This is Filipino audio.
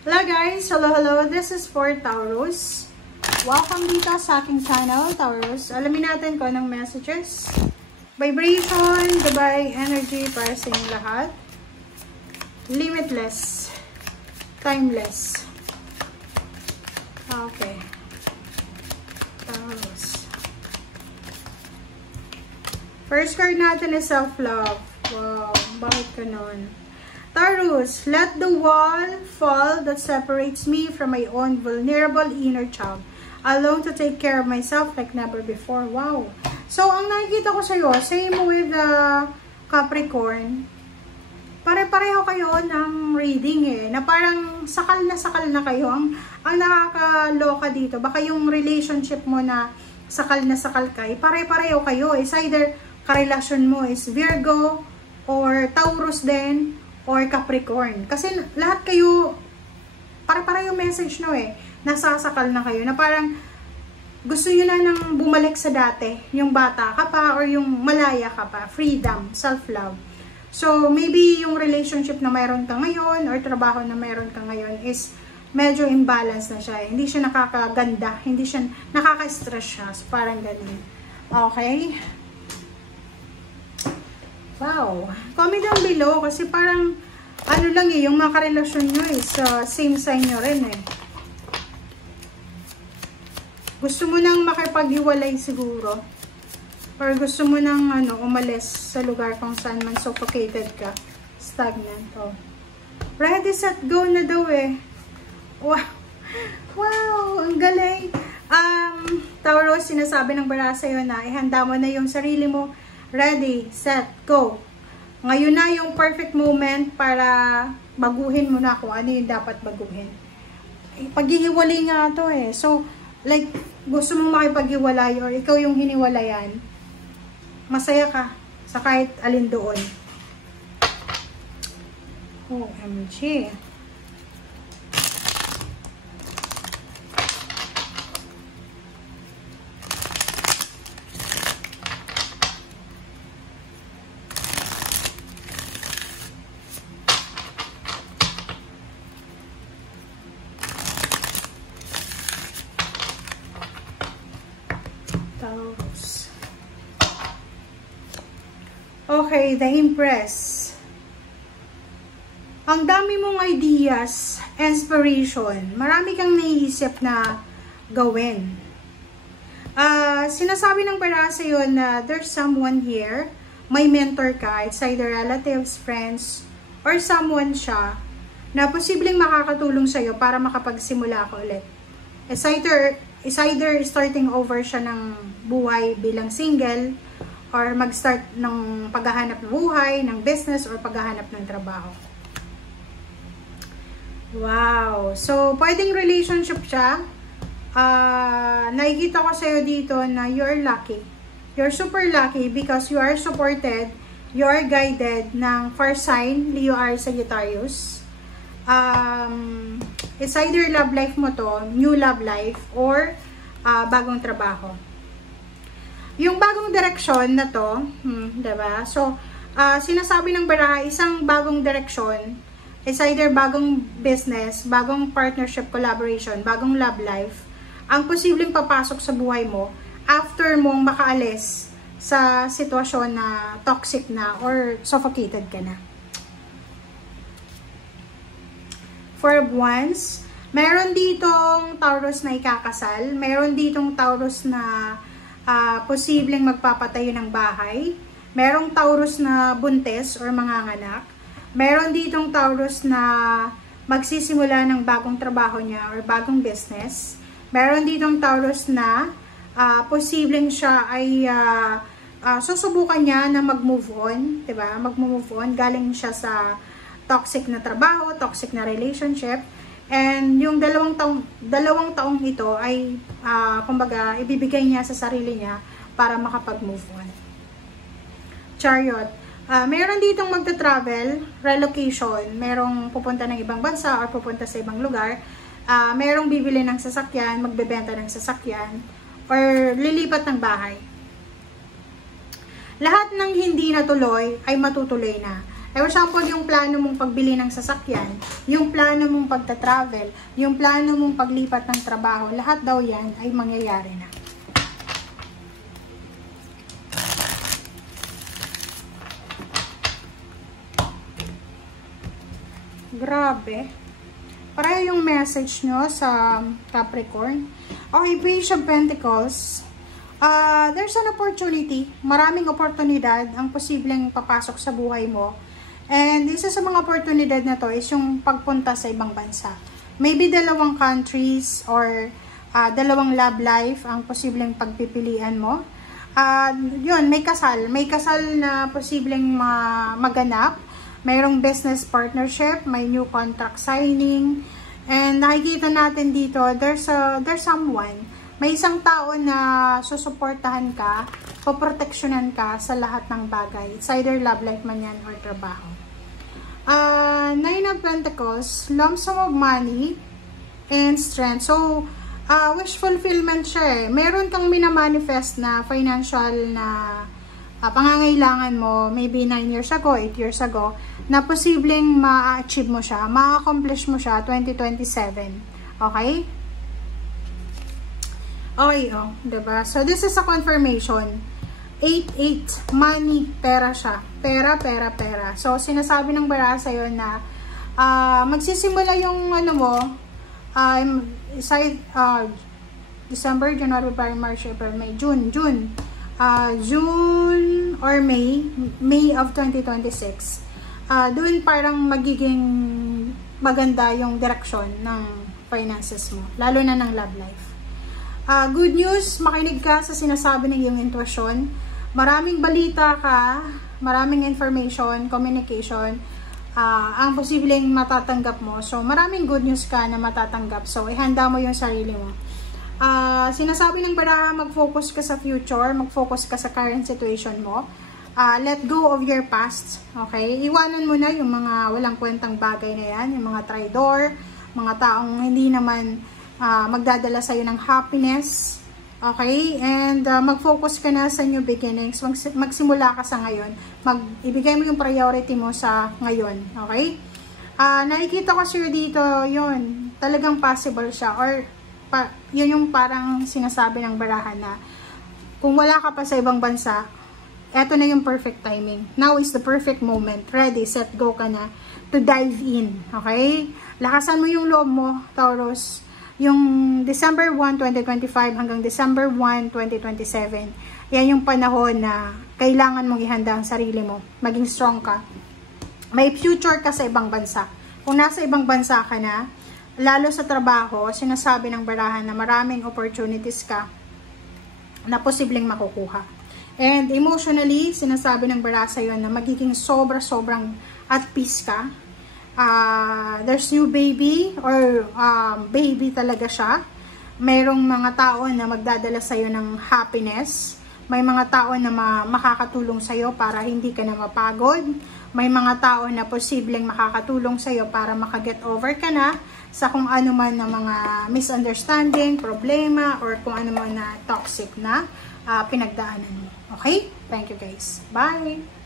Hello guys! Hello! This is for Taurus. Welcome dito sa aking channel, Taurus. Alamin natin kung anong messages. Vibration, Dubai energy para sa inyong lahat. Limitless. Timeless. Okay. Taurus. First card natin is self-love. Wow, bakit ganun? Taurus, let the wall fall that separates me from my own vulnerable inner child. Alone to take care of myself like never before. Wow. So, ang nakikita ko sa'yo, same with Capricorn, pare-pareho kayo ng reading na parang sakal na kayo. Ang nakakaloka dito, baka yung relationship mo na sakal kayo, pare-pareho kayo. It's either karelasyon mo is Virgo, or Taurus din, or Capricorn. Kasi lahat kayo, pare-pareho yung message no nasasakal na kayo, na parang gusto nyo na nang bumalik sa dati, yung bata ka pa, or yung malaya ka pa, freedom, self-love. So, maybe yung relationship na mayroon ka ngayon, or trabaho na mayroon ka ngayon is medyo imbalance na siya. Hindi siya nakakaganda, hindi siya nakaka-stress siya. So, parang ganun. Okay? Wow. Comment down below kasi parang ano lang yung mga karelasyon nyo is same sign nyo rin Gusto mo nang makipag-iwalay siguro. Or gusto mo nang umalis sa lugar kung saan man suffocated ka. Stagnant. Oh. Ready, set, go na daw Wow. Wow, ang galing. Taurus, sinasabi ng bara sa'yo na ihanda mo na yung sarili mo. Ready, set, go. Ngayon na yung perfect moment para baguhin mo na kung ano yung dapat baguhin. Paghihiwalay nga to So, like, gusto mong makipaghiwalay or ikaw yung hiniwalayan, masaya ka sa kahit alin doon. OMG. Taurus. Okay, the Empress. Ang dami mong ideas, inspiration. Marami kang naiisip na gawin. Sinasabi ng para sa'yo na there's someone here, may mentor ka, it's either relatives, friends, or someone siya na posibleng makakatulong sa'yo para makapagsimula ka ulit. It's either starting over siya ng buhay bilang single, or mag-start ng paghahanap ng buhay, ng business, or paghahanap ng trabaho. Wow! So, pwedeng relationship siya. Nakikita ko sa'yo dito na you're lucky. You're super lucky because you are supported, you are guided ng first sign, Leo, Aries, Sagittarius. It's either love life mo to, new love life, or bagong trabaho. Yung bagong direksyon na to, diba? So, sinasabi ng baraha, isang bagong direksyon, it's either bagong business, bagong partnership, collaboration, bagong love life, ang posibleng papasok sa buhay mo after mong makaalis sa sitwasyon na toxic na or suffocated ka na. For once, meron ditong Taurus na ikakasal, meron ditong Taurus na posibleng magpapatayo ng bahay, merong Taurus na buntis or manganganak, meron ditong Taurus na magsisimula ng bagong trabaho niya or bagong business, meron ditong Taurus na posibleng siya ay susubukan niya na mag-move on, diba? Mag-move on, galing siya sa toxic na trabaho, toxic na relationship. And yung dalawang taong ito ay, kumbaga, ibibigay niya sa sarili niya para makapag-move on. Chariot. Meron ditong magta-travel, relocation, merong pupunta ng ibang bansa or pupunta sa ibang lugar, merong bibili ng sasakyan, magbebenta ng sasakyan, or lilipat ng bahay. Lahat ng hindi natuloy ay matutuloy na. For example, yung plano mong pagbili ng sasakyan, yung plano mong pagta-travel, yung plano mong paglipat ng trabaho, lahat daw yan ay mangyayari na. Grabe. Pareho yung message nyo sa Capricorn. Okay, Page of Pentacles. There's an opportunity. Maraming oportunidad ang posibleng papasok sa buhay mo. And isa sa mga oportunidad na to is yung pagpunta sa ibang bansa. Maybe dalawang countries or dalawang love life ang posibleng pagpipilian mo. Yun, may kasal. May kasal na posibleng maganap. Mayroong business partnership, may new contract signing, and nakikita natin dito, there's someone, may isang tao na susuportahan ka, poproteksyonan ka sa lahat ng bagay. It's either love life man yan or trabaho. Nine of Pentacles, lump sum of money, and strength. So, wish fulfillment siya eh. Meron kang minamanifest na financial na pangangailangan mo, maybe 9 years ago, 8 years ago, na posibleng ma-achieve mo siya, ma-accomplish mo siya 2027. Okay? Okay, oh, diba? So, this is a confirmation. 8-8, money, pera siya. Pera, pera, pera. So, sinasabi ng bara sa'yo na magsisimula yung ano mo, December, January, February, March, April, May, June or May of 2026. Doon parang magiging maganda yung direksyon ng finances mo, lalo na ng love life. Good news, makinig ka sa sinasabi ng iyong intuition. Maraming balita ka, maraming information, communication, ang posibleng matatanggap mo. So, maraming good news ka na matatanggap. So, ihanda mo yung sarili mo. Sinasabi ng baraha, mag-focus ka sa future, mag-focus ka sa current situation mo. Let go of your past, okay? Iwanan mo na yung mga walang kwentang bagay na yan, yung mga traidor, mga taong hindi naman magdadala sa'yo ng happiness, okay? And mag-focus ka na sa new beginnings, magsimula ka sa ngayon, ibigay mo yung priority mo sa ngayon, okay? Nakikita ko sir dito, yun, talagang possible siya, or yun yung parang sinasabi ng barahan na kung wala ka pa sa ibang bansa, eto na yung perfect timing. Now is the perfect moment. Ready, set, go ka na to dive in. Okay? Lakasan mo yung loob mo, Taurus. Yung December 1, 2025 hanggang December 1, 2027. Yan yung panahon na kailangan mong ihanda ang sarili mo. Maging strong ka. May future ka sa ibang bansa. Kung nasa ibang bansa ka na, lalo sa trabaho, sinasabi ng barahan na maraming opportunities ka na posibleng makukuha. And emotionally, sinasabi ng baraha sa'yo na magiging sobrang at peace ka. There's new baby or baby talaga siya. Mayroong mga tao na magdadala sa'yo ng happiness. May mga tao na makakatulong sa'yo para hindi ka na mapagod. May mga tao na posibleng makakatulong sa'yo para makaget over ka na sa kung ano man na mga misunderstanding, problema, or kung ano man na toxic na pinagdaanan mo. Okay? Thank you guys. Bye!